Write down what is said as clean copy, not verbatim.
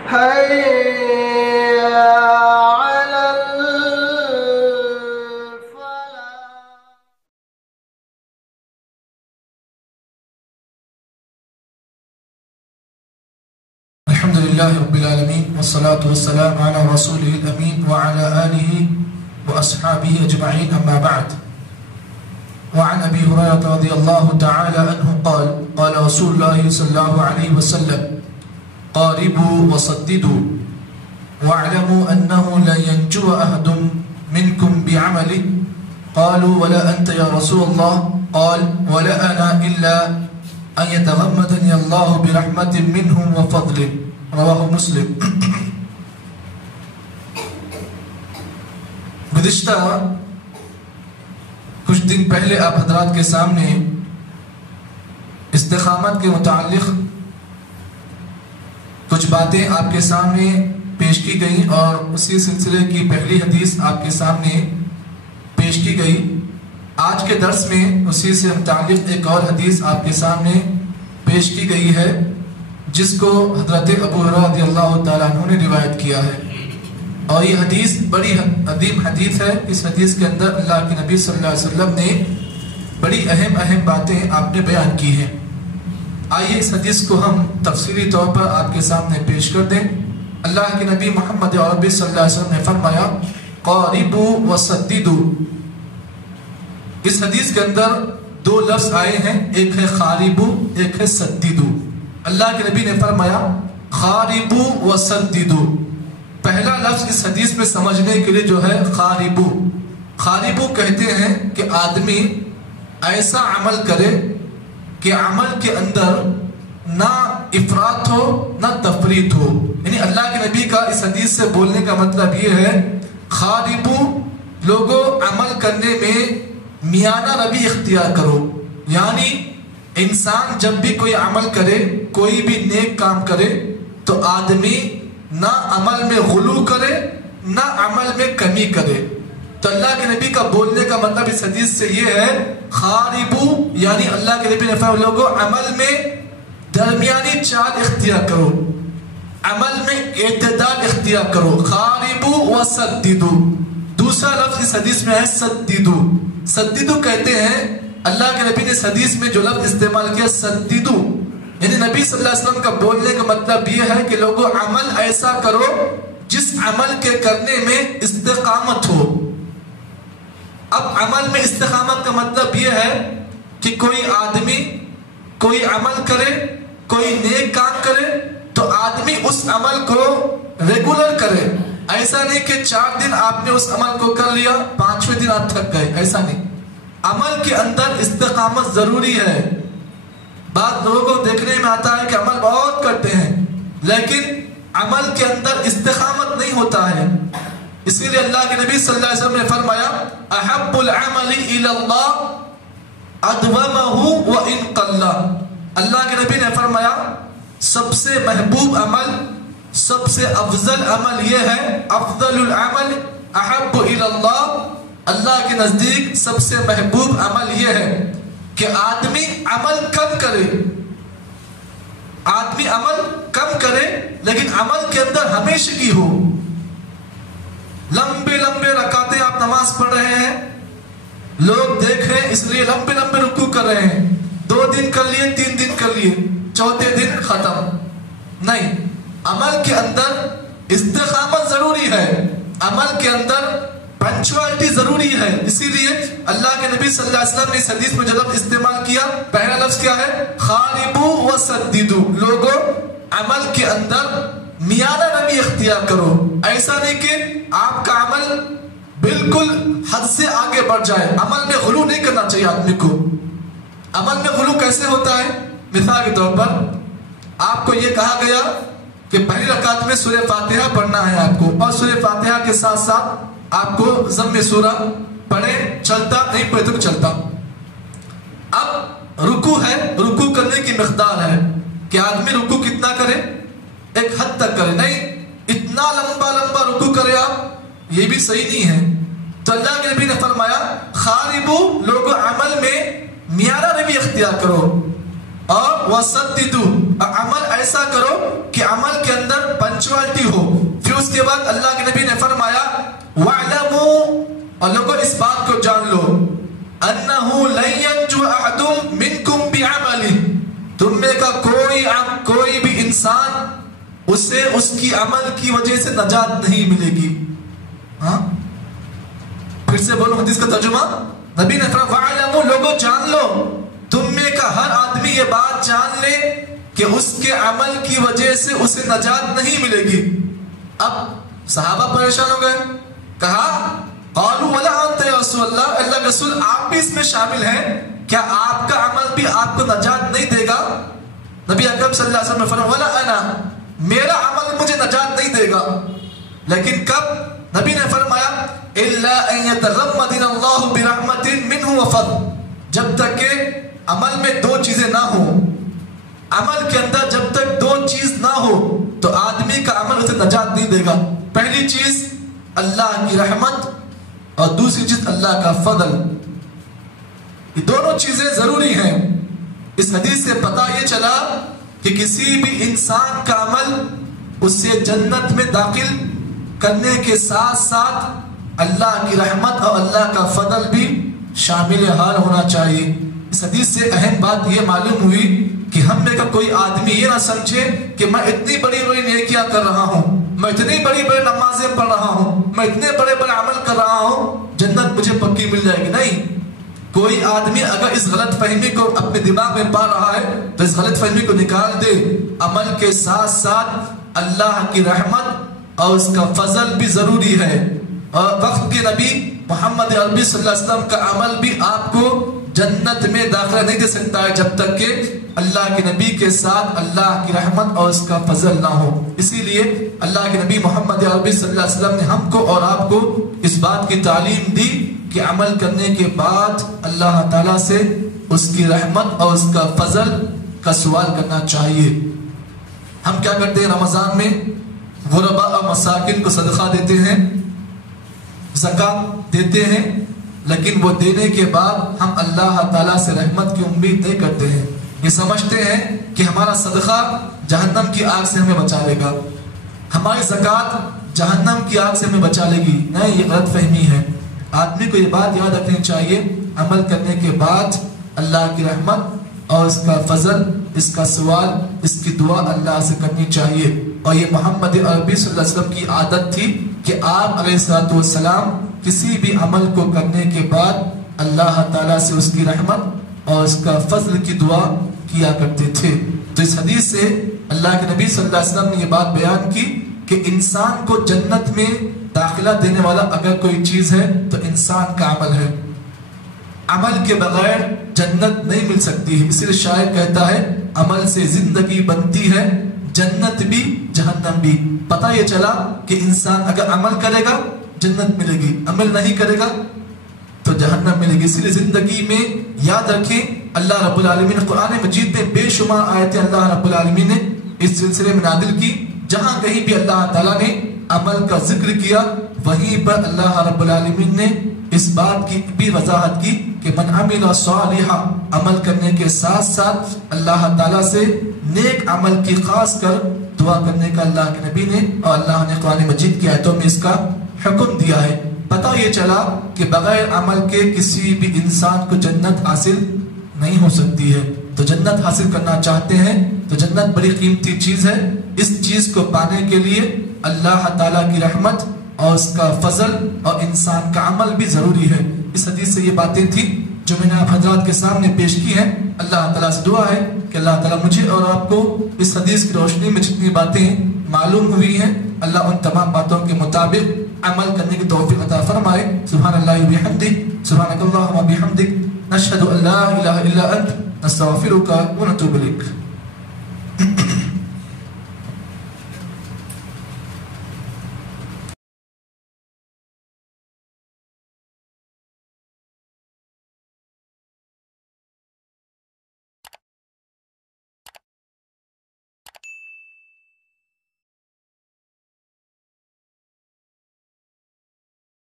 حي على الفلاح. الحمد لله رب العالمين والصلاة والسلام على رسوله الأمين وعلى آله وأصحابه أجمعين، أما بعد. وعن أبي هريرة رضي الله تعالى عنه قال قال رسول الله صلى الله عليه وسلم: قاربوا وصددوا واعلموا أنه لا ينجو أحد منكم بعمله. قالوا: ولا أنت يا رسول الله؟ قال: ولا أنا إلا أن يتغمدني الله برحمة منهم وفضله. رواہ مسلم. گزشتہ کچھ دن پہلے آپ حضرات کے سامنے استقامت کے متعلق کچھ باتیں آپ کے سامنے پیش کی گئی اور اسی سلسلے کی پہلی حدیث آپ کے سامنے پیش کی گئی. آج کے درس میں اسی سے متعلق ایک اور حدیث آپ کے سامنے پیش کی گئی ہے جس کو حضرت ابو ہریرہ رضی اللہ تعالیٰ عنہ نے روایت کیا ہے، اور یہ حدیث بڑی عظیم حدیث ہے. اس حدیث کے اندر اللہ کے نبی صلی اللہ علیہ وسلم نے بڑی اہم باتیں آپ نے بیان کی ہیں. آئیے اس حدیث کو ہم تفصیلی طور پر آپ کے سامنے پیش کر دیں. اللہ کے نبی محمد عربی صلی اللہ علیہ وسلم نے فرمایا: قاربوا وسددوا. اس حدیث کے اندر دو لفظ آئے ہیں، ایک ہے قاربوا، ایک ہے سددوا. اللہ کے نبی نے فرمایا قاربوا وسددوا. پہلا لفظ اس حدیث میں سمجھنے کے لیے جو ہے قاربوا. قاربوا کہتے ہیں کہ آدمی ایسا عمل کرے کہ عمل کے اندر نہ افراط ہو نہ تفریط ہو. یعنی اللہ کے نبی کا اس حدیث سے بولنے کا مطلب یہ ہے قاربوا لوگوں عمل کرنے میں میانہ روی اختیار کرو. یعنی انسان جب بھی کوئی عمل کرے، کوئی بھی نیک کام کرے، تو آدمی نہ عمل میں غلو کرے نہ عمل میں کمی کرے. تو اللہ کے نبی کا بولنے کا مطلب اس حدیث سے یہ ہے قاربوا، یعنی اللہ کے نبی نے فرمایا لوگوں عمل میں درمیانی چال اختیار کرو، عمل میں اعتدال اختیار کرو. قاربوا وسددوا. دوسرا لفظ اس حدیث میں ہے سددوا. سددوا کہتے ہیں اللہ کے نبی نے اس حدیث میں جو لفظ استعمال کیا سددوا، یعنی نبی صلی اللہ علیہ وسلم کا بولنے کا مطلب یہ ہے کہ لوگوں عمل ایسا کرو جس عمل کے کرنے میں استقامت ہو. اب عمل میں استقامت کا مطلب یہ ہے کہ کوئی آدمی کوئی عمل کرے، کوئی نیک کام کرے تو آدمی اس عمل کو ریگولر کرے. ایسا نہیں کہ 4 دن آپ نے اس عمل کو کر لیا، 5ویں دن آپ تھک گئے، ایسا نہیں. عمل کے اندر استقامت ضروری ہے. بعض لوگوں کو دیکھنے میں آتا ہے کہ عمل بہت کرتے ہیں لیکن عمل کے اندر استقامت نہیں ہوتا ہے. اسی لیے اللہ کے نبی صلی اللہ علیہ وسلم نے فرمایا احب العمل الی اللہ ادومہ وان قل. اللہ کے نبی نے فرمایا سب سے محبوب عمل، سب سے افضل عمل یہ ہے، افضل العمل احب الی اللہ، اللہ کے نزدیک سب سے محبوب عمل یہ ہے کہ آدمی عمل کم کرے. آدمی عمل کم کرے لیکن عمل کے اندر ہمیشگی ہو. لمبے لمبے رکعتیں آپ نماز پڑھ رہے ہیں، لوگ دیکھ رہے ہیں اس لیے لمبے لمبے رکوع کر رہے ہیں. 2 دن کر لیے، 3 دن کر لیے، 4تھے دن ختم. نہیں، عمل کے اندر استقامت ضروری ہے، عمل کے اندر پنچوالٹی ضروری ہے. اسی لیے اللہ کے نبی صلی اللہ علیہ وسلم نے اس حدیث میں جو لفظ استعمال کیا، پہلا لفظ کیا ہے؟ قاربوا وسددوا. لوگوں عمل کے اندر میانہ روی اختیار کرو. ایسا نہیں کہ آپ کا عمل بالکل حد سے آگے بڑھ جائے. عمل میں غلو نہیں کرنا چاہیے آدمی کو. عمل میں غلو کیسے ہوتا ہے؟ مثال کے طور پر آپ کو یہ کہا گیا کہ پہلی رکعت میں سورہ فاتحہ پڑھنا ہے آپ کو، اور سورہ فاتحہ کے ساتھ ساتھ آپ کو ضم سورہ پڑھے، چلتا نہیں پڑھے تو چلتا. اب رکوع ہے، رکوع کرنے کی مقدار ہے کہ آدمی رکوع کتنا کرے، ایک حد تک کرے. نہیں اتنا لمبا لمبا رکوع کرے آپ، یہ بھی صحیح نہیں ہے. تو اللہ کے نبی نے فرمایا قاربوا، لوگوں عمل میں میانہ روی اختیار کرو، اور وسددوا، عمل ایسا کرو کہ عمل کے اندر पंक्चुअलिटी हो। फिर उसके बाद अल्लाह के नबी ने फरमाया वअलमू, और लोगों इस बात को जान लो, अन्नहु लन यंजु अहदुम मिनकुम बिअमलिhi, तुम में का कोई भी इंसान उसे उसकी अमल की वजह से नजात नहीं मिलेगी। हाँ, फिर से बोलो हदीस का तर्जुमा। नबी ने फरमाया वअलमू, लोगों जान लो, तुम में का हर आदमी ये बात जान ले कि उसके अमल की वजह से उसे नजात नहीं मिलेगी। अब सहाबा परेशान हो गए, कहा क़ालू वला अंत या रसूलल्लाह, अल्लाह के रसूल आप भी इसमें शामिल हैं, क्या आपका अमल भी आपको नजात नहीं देगा? नबी अकरम सल्लल्लाहु अलैहि वसल्लम ने फरमाया वला अना, मेरा अमल मुझे नजात नहीं देगा। लेकिन कब? नबी ने फरमाया इल्ला अन यतगम्मदना अल्लाहु बिरहमतिन मिन्हु व फضल, जब तक के अमल में दो चीजें ना हो, अमल के अंदर जब तक दो चीज ना हो तो आदमी का अमल उसे नजात नहीं देगा। पहली चीज अल्लाह की रहमत और दूसरी चीज अल्लाह का फضल। ये दोनों चीजें जरूरी हैं। इस हदीस से पता ये चला कि किसी भी इंसान का अमल उससे जन्नत में दाखिल करने के साथ साथ अल्लाह की रहमत और अल्लाह का फضल भी शामिल हाल होना चाहिए। इस हदीस से अहम बात ये मालूम हुई कि हम में का कोई आदमी ये ना समझे कि मैं इतनी बड़ी बड़ी नेकियां कर रहा हूँ, मैं इतनी बड़ी बड़ी नमाजें पढ़ रहा हूँ, मैं इतने बड़े बड़े अमल कर रहा हूँ, जन्नत मुझे पक्की मिल जाएगी। नहीं, कोई आदमी अगर इस गलत फहमी को अपने दिमाग में पा रहा है तो इस गलत फहमी को निकाल दे। अमल के साथ साथ अल्लाह की रहमत और उसका फजल भी जरूरी है। और वक्त के नबी मोहम्मद अरबी सल्लल्लाहु अलैहि वसल्लम का अमल भी आपको जन्नत में दाखिला नहीं दे सकता है जब तक कि अल्लाह के नबी के साथ अल्लाह की रहमत और उसका फजल ना हो। इसीलिए अल्लाह के नबी मोहम्मद अरबी सल्लल्लाहु अलैहि वसल्लम ने हमको और आपको इस बात की तालीम दी कि अमल करने के बाद अल्लाह ताला से उसकी रहमत और उसका फजल का सवाल करना चाहिए। हम क्या करते हैं, रमजान में गुरबा और मसाकिन को सदका देते हैं, ज़कात देते हैं, लेकिन वो देने के बाद हम अल्लाह ताला से रहमत की उम्मीद नहीं करते हैं। ये समझते हैं कि हमारा सदका जहन्नम की आग से हमें बचा लेगा, हमारी ज़कात जहन्नम की आग से हमें बचा लेगी। नहीं, ये गलत फहमी है। आदमी को ये बात याद रखनी चाहिए, अमल करने के बाद अल्लाह की रहमत और इसका फजल, इसका सवाल, इसकी दुआ अल्लाह से करनी चाहिए। और ये मोहम्मद अरबी सल्लल्लाहु अलैहि वसल्लम की आदत थी कि आप अलैहिस्सलाम किसी भी अमल को करने के बाद अल्लाह ताला से उसकी रहमत और उसका फजल की दुआ किया करते थे। तो इस हदीस से अल्लाह के नबी सल्लल्लाहु अलैहि वसल्लम ने ये बात बयान की कि इंसान को जन्नत में दाखिला देने वाला अगर कोई चीज है तो इंसान का अमल है। अमल के बगैर जन्नत नहीं मिल सकती है। इसलिए शायर कहता है अमल से जिंदगी बनती है, जन्नत भी जहन्नम भी। पता ये चला कि इंसान अगर अमल करेगा जन्नत मिलेगी, अमल नहीं करेगा तो जहन्नम मिलेगी। इसलिए जिंदगी में याद रखें, अल्लाह रब्बुल आलमीन कुरान मजीद में बेशुमार आयतें अल्लाह रब्बुल आलमीन ने इस सिलसिले में नादिल की। जहां कहीं भी अल्लाह ताला ने अमल का जिक्र किया, वहीं पर अल्लाह रब्बुल आलमीन ने इस बात की भी वजाहत की कि मन अमिला सालिहा, अमल करने के साथ साथ अल्लाह ताला से नेक अमल की खास कर दुआ करने का अल्लाह के नबी ने और अल्लाह ने कुरान मजीद की आयतों में इसका हुक्म दिया है। पता ये चला कि बगैर अमल के किसी भी इंसान को जन्नत हासिल नहीं हो सकती है। तो जन्नत हासिल करना चाहते हैं तो जन्नत बड़ी कीमती चीज है। इस चीज को पाने के लिए अल्लाह ताला की रहमत और उसका फजल और इंसान का अमल भी जरूरी है। इस हदीस से ये बातें थी जो मैंने आप हजरात के सामने पेश की हैं। अल्लाह ताला से दुआ है कि अल्लाह ताला मुझे और आपको इस हदीस की रोशनी में जितनी बातें मालूम हुई हैं, अल्लाह उन तमाम बातों के मुताबिक अमल करने की तौफीक अता फरमाए। सुब्हानल्लाहि व बिहम्दिही, सुब्हानकल्लाहुम्मा व बिहम्दिक, नशहदु अल्ला इलाहा इल्ला अंत, नस्तगफिरुका व नतूबु इलैक।